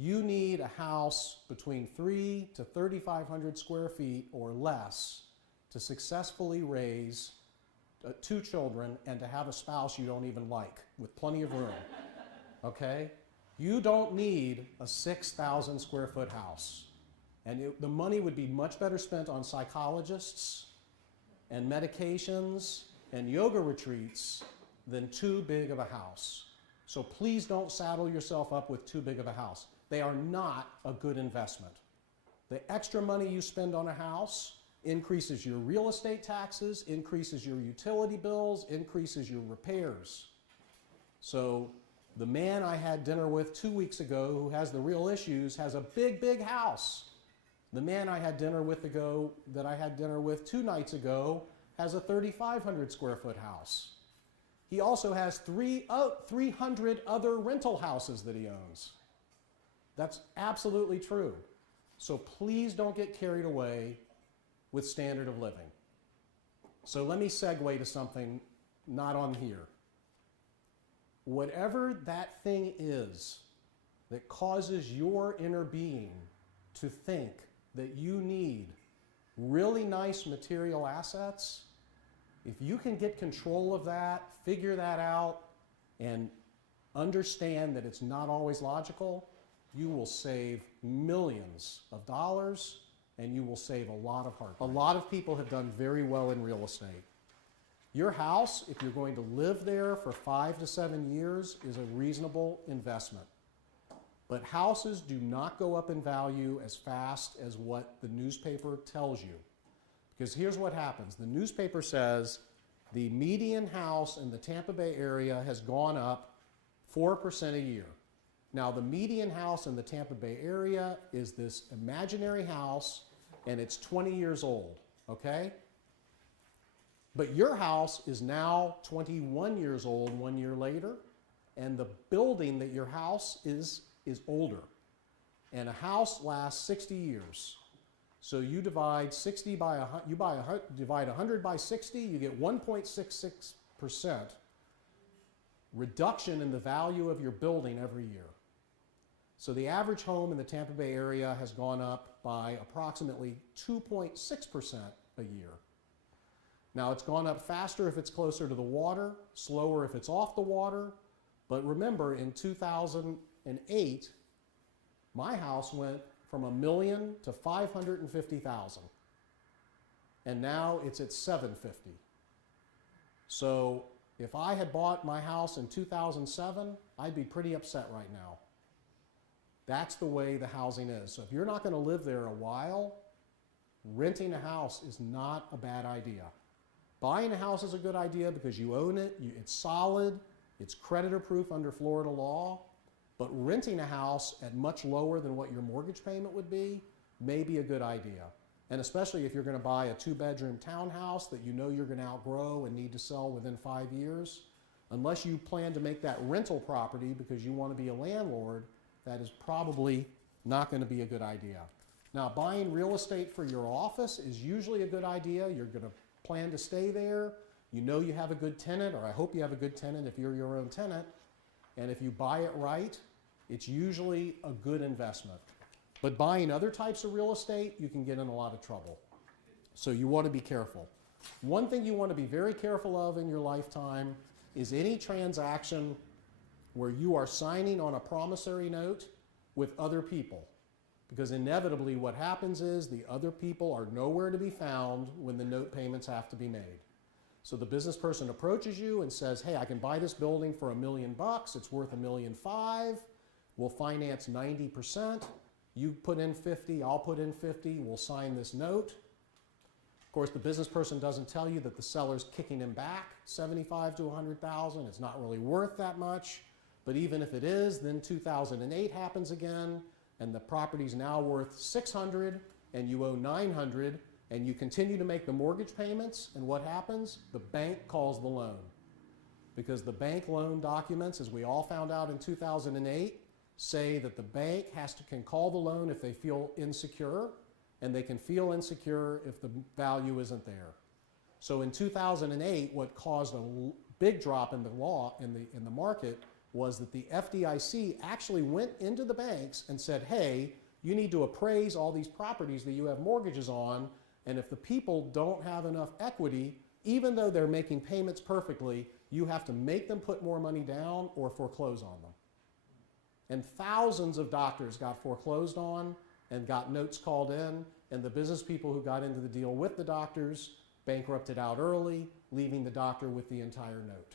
you need a house between 3 to 3,500 square feet or less to successfully raise 2 children and to have a spouse you don't even like with plenty of room. Okay? You don't need a 6,000 square foot house. And the money would be much better spent on psychologists and medications and yoga retreats than too big of a house. So please don't saddle yourself up with too big of a house. They are not a good investment. The extra money you spend on a house increases your real estate taxes, increases your utility bills, increases your repairs. So the man I had dinner with 2 weeks ago who has the real issues has a big, big house. The man I had dinner with 2 nights ago has a 3,500 square foot house. He also has 300 other rental houses that he owns. That's absolutely true. So please don't get carried away with standard of living. So let me segue to something not on here. Whatever that thing is that causes your inner being to think that you need really nice material assets, if you can get control of that, figure that out, and understand that it's not always logical, you will save millions of dollars and you will save a lot of heartache. A lot of people have done very well in real estate. Your house, if you're going to live there for 5 to 7 years, is a reasonable investment. But houses do not go up in value as fast as what the newspaper tells you. Because here's what happens. The newspaper says the median house in the Tampa Bay area has gone up 4% a year. Now, the median house in the Tampa Bay area is this imaginary house, and it's 20 years old, okay? But your house is now 21 years old 1 year later, and the building that your house is older. And a house lasts 60 years. So you divide 60 by divide 100 by 60, you get 1.66% reduction in the value of your building every year. So the average home in the Tampa Bay area has gone up by approximately 2.6% a year. Now, it's gone up faster if it's closer to the water, slower if it's off the water. But remember, in 2008, my house went from $1 million to $550,000. And now it's at $750,000. So if I had bought my house in 2007, I'd be pretty upset right now. That's the way the housing is. So if you're not going to live there a while, renting a house is not a bad idea. Buying a house is a good idea because you own it, it's solid, it's creditor-proof under Florida law, but renting a house at much lower than what your mortgage payment would be may be a good idea. And especially if you're going to buy a 2-bedroom townhouse that you know you're going to outgrow and need to sell within 5 years, unless you plan to make that rental property because you want to be a landlord, that is probably not going to be a good idea. Now, buying real estate for your office is usually a good idea. You're going to plan to stay there. You know you have a good tenant, or I hope you have a good tenant if you're your own tenant. And if you buy it right, it's usually a good investment. But buying other types of real estate, you can get in a lot of trouble. So you want to be careful. One thing you want to be very careful of in your lifetime is any transaction where you are signing on a promissory note with other people. Because inevitably what happens is the other people are nowhere to be found when the note payments have to be made. So the business person approaches you and says, hey, I can buy this building for $1 million. It's worth $1.5 million. We'll finance 90%. You put in 50, I'll put in 50. We'll sign this note. Of course, the business person doesn't tell you that the seller's kicking him back $75,000 to $100,000. It's not really worth that much. But even if it is, then 2008 happens again, and the property's now worth $600,000, and you owe $900,000, and you continue to make the mortgage payments, and what happens? The bank calls the loan. Because the bank loan documents, as we all found out in 2008, say that the bank can call the loan if they feel insecure, and they can feel insecure if the value isn't there. So in 2008, what caused a big drop in the market was that the FDIC actually went into the banks and said, hey, you need to appraise all these properties that you have mortgages on, and if the people don't have enough equity, even though they're making payments perfectly, you have to make them put more money down or foreclose on them. And thousands of doctors got foreclosed on and got notes called in, and the business people who got into the deal with the doctors bankrupted out early, leaving the doctor with the entire note.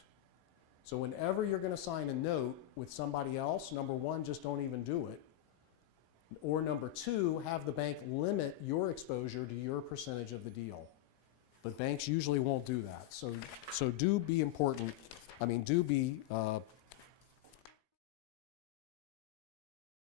So whenever you're going to sign a note with somebody else, number one, just don't even do it. Or number two, have the bank limit your exposure to your percentage of the deal. But banks usually won't do that. So do be important. I mean, do be